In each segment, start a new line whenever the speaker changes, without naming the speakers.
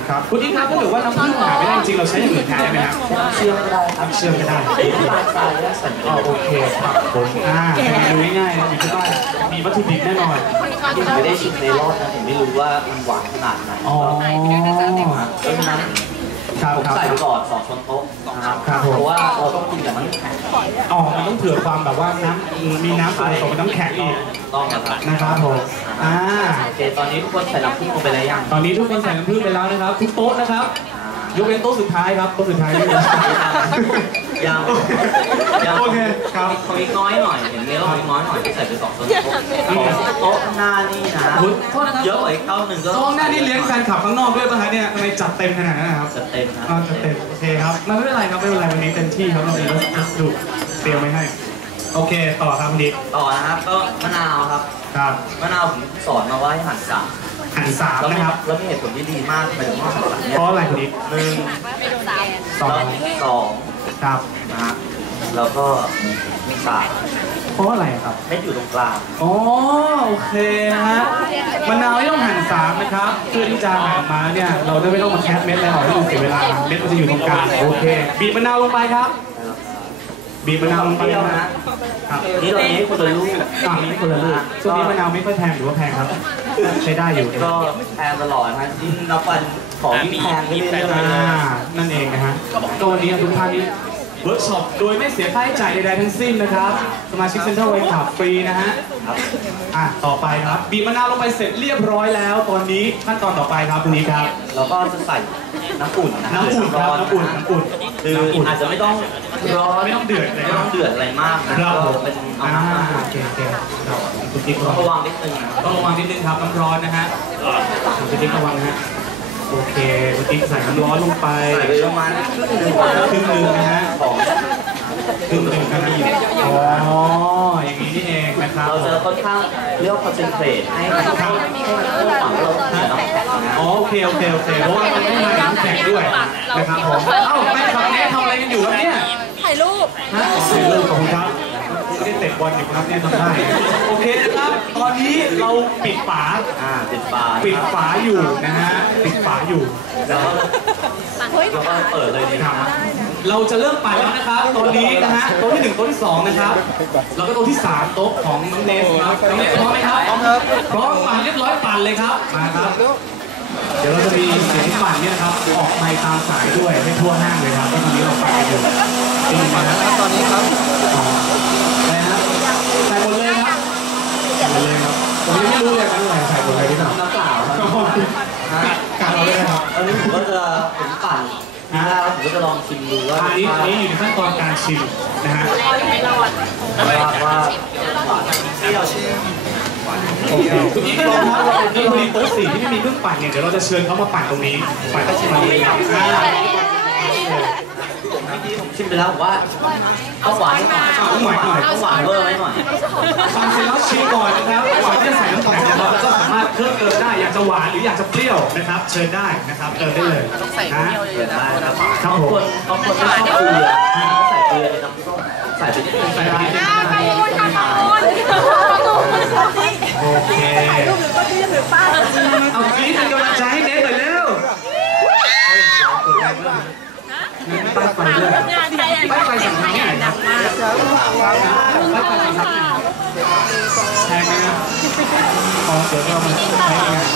ครับคุณอิงครับถ้าเกิดว่าน้ำผึ้งหาไม่ได้จริงเราใช้อย่างอื่นแทนได้ไหมครับ
เชื่อมก็ได้ครับ
เชื่อมก็ได้
น้ำตาลทรายและใส่
โอเคครับผมดูง่ายๆนะอยู่ที่บ้านมีวัตถุดิบแน่นอน
ยังไม่ได้ชิมเมลอนนะผมไม่รู้ว่ามันหวานขนาดไหนเพราะฉะนั้นผมใส่ไปก่อน2 ช้อนโต๊ะนะครับเพราะว่าเราต้องกินกับน้ำแข็ง
มันต้องเผื่อความแบบว่าน้ำมีน้ำผสมกับน้ำแข็งอีก
ต้อง
นะครับผม
โอเคตอนนี้ทุกคนใส่น้ำผึ้งลงไปแล้วยัง
ตอนนี้ทุกคนใส่น้ำผึ้งไปแล้วนะครับทุกโต๊ะนะครับยกเว้นโต๊ะสุดท้ายครับโต๊ะสุดท้าย
ยัง
โอเคครับ
เขาอีกน้อยหน่อยเห็นไหมเราอีกน้อยหน่อยที่ใส่ไป2 ช้อนโต๊ะโต๊ะหน้านี่นะเยอะกว่าอีกเท่านึงก็
โต๊ะหน้านี่เลี้ยงแฟนคลับข้างนอกด้วยป่ะฮะเนี่ยทำไมจัดเต็มขนาดนั้นนะครับ
จัดเต็มนะ
จัดเต็มโอเคครับไม่เป็นไรครับไม่เป็นไรวันนี้เต็มที่ครับเรามีวัสดุเตรียมไว้ให้โอเคต่อครับดิ
ต่อนะครับก็มะนาวครับมะนาวผมสอนมาว่าให้หั่น3
นะครับ
แล้วมีเหตุผลที่ดีมากไปถึงว่าหั่น3
เพราะอะไรคุณดิ
1 2
ครับ
นะฮะแล้วก็3
เพราะอะไรครับ
เม็ดอยู่ตรงกลาง
โอเคฮะมะนาวไม่ต้องหั่น3นะครับเพื่อที่จะหั่นมาเนี่ยเราจะไม่ต้องมาแคะเม็ดอะไรออกให้มันเสียเวลาเม็ดมันจะอยู่ตรงกลางโอเคบีบมะนาวลงไปครับบีบมะนาวลงไปนะ
นี่ตอนนี้คนละลูก
นี่คนละลูกช่วงนี้มะนาวไม่ค่อยแพงหรือว่าแพงครับใช้ได้อยู่
ก็แพงตลอดนะยิ่งนับวันของยิ่งแพงขึ้นเรื่อย
ๆนั่นเองนะฮะก็วันนี้ทุกท่านนี้เวิร์กช็อปโดยไม่เสียค่าใช้จ่ายใดๆทั้งสิ้นนะครับสมาชิกเซ็นทรัลไวท์คลับฟรีนะฮะต่อไปครับบีบมะนาวลงไปเสร็จเรียบร้อยแล้วตอนนี้ขั้นตอนต่อไปครับตรงนี้ครับ
เราก็จะใส่น้ำอุ่นนะ
น้ำอุ่นครับน้ำอุ่น
คืออาจจะไม่ต้องร้อน
ไม่ต้องเดือดเลย
ไม่ต้องเดือดอะไรมากนะเป็นเอาน้ำ
โอเคคุณติ๊ก
ต้องระวังนิดนึง
ต้องระวังนิดนึงครับน้ำร้อนนะฮะคุณติ๊กระวังนะฮะโอเคคุณติ๊กใส่น้ำร้อนลงไป
ใส่ไปประมาณ
ครึ่งนึงนะฮะครึ่งนึงครับอย่างนี้นี่เองนะครับ
เราจะค่อนข้างเลือกคอนเซนเทรตให้มันเข้าฝั่งเรา
โอเคเพราะว่ามันไม่มาน้ำแข็งด้วยนะครับผมไม่ครับแม่ทำอะไรกันอยู่ครับเนี่ย
ถ่ายรูป
ขอบคุณครับไม่ได้เตะบอลอยู่ครับเนี่ยทำได้โอเคนะครับตอนนี้เราปิดฝาอยู่นะฮะปิดฝาอยู่
แล้วก็เปิดเลยดีครับ
เราจะเริ่มปั่นแล้วนะครับตอนนี้นะฮะโต๊ะที่1โต๊ะที่2นะครับแล้วก็โต๊ะที่3โต๊ะของน้องเนสครับน้องเนสพร้อมไหมครับพร้อมปั่นเรียบร้อยปั่นเลยครับมาครับเดี๋ยวเราจะมีเสียงปั่นเนี่ยนะครับออกไมค์ตามสายด้วยให้ทั่วห้างเลยครับตอนนี้เราปั่นอยู่จริงไหมครับตอนนี้ครับใส่หมดเลยครับผมยังไม่รู้เลยว่าใส่หมดเลยที่ไหน
น้ำเปล่า
การเราเลยครับ
ตอนนี้ผมก็จะปั่นแล้วผมก็จะลองชิมดูว่า
อันนี้อยู่ในขั้นตอนการชิมนะฮะ
ว่าที่เราชิม
คุณนี่ลองครับนี่พอดีโต๊ะ4ที่ไม่มีเครื่องปั่นเนี่ยเดี๋ยวเราจะเชิญเขามาปั่นตรงนี้ปั่นก็ชิมมาเลย
ผมชิมไปแล้วผมว่าเอาหวานหน่อยเอาหวานเบอร์ไว้หน่อย
ปั่นเสร็จแล้วชิมก่อนนะครับก่อนที่จะใส่น้ำแข็งนะครับก็สามารถเพิ่มเติมได้อยากจะหวานหรืออยากจะเปรี้ยวนะครับเชิญได้นะครับเติมได้เลยนะ
บางคนไม่ชอบเกลือใส่เกลือในน้ำส้มใส่ไปนิดนึงใส่ไปนิดนึง
โอเคเอากี้เป็นกำลังใจให้เน็ตหน่อยเร็วป้ายไฟด้วยป้ายไฟสั่งทำง่ายนะป้ายไฟสั่งทำง่ายแพงไหมครับเดี๋ยวเรามาใช้งาน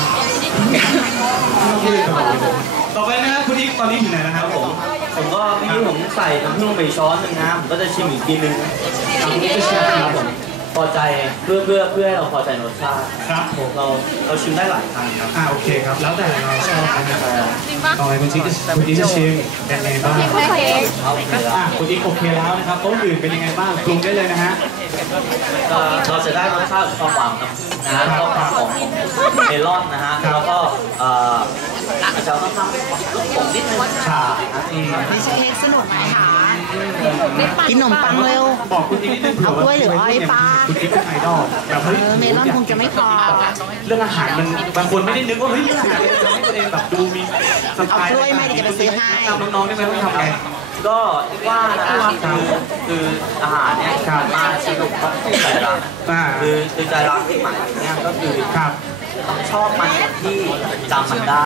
ต่อไปนะครับคุณอีกตอนนี้อยู่ไหนนะครับ
ผมก็เมื่อกี้ผมใส่น้ำผึ้งลงไปช้อนนึงนะผมก็จะชิมอีกทีนึงจะชิมครับผมพอใจเพื่อให้เราพอใจรสชาติ
ครับผม
เราชิมได้หลายครั้งครับ
โอเคครับแล้วแต่เราชอบนะครับต่อไปคุณอีกจะชิมเป็นยังไงบ้างคุณอีกโอเคแล้วนะครับโต๊ะอื่นเป็นยังไงบ้างปรุงได้เลยนะฮะ
เราจะได้รสชาติความหวานนะฮะความของเมลอนนะฮะแล้วก็อาจจะต้องทำเป็นผงนิดนึงชา
ไม่ใช่เค้กสนุกไหมคะกินขนมปังเร็ว
บอกคุณอีกนิดนึง
เอาด้วยหรืออ้อยป้า
คุณอีกเป็นไอดอลแบบเฮ้ย
เมลอนคงจะไม่พอ
เรื่องอาหารมันบางคนไม่ได้นึกว่าเฮ้ยเรื่องอาหารทำให้ตัวเองแบบดูมีสไตล์
เอาด้วยไหมเดี๋ยวจะไปซื้อให้
น้องๆได้ไหมว่าทำไง
ก็ว่านะคืออาหารเนี่ยมาสนุกต้องใจรักคือใจรักที่หมายถึงเนี่ยก็คือชอบมันที่จำมันได้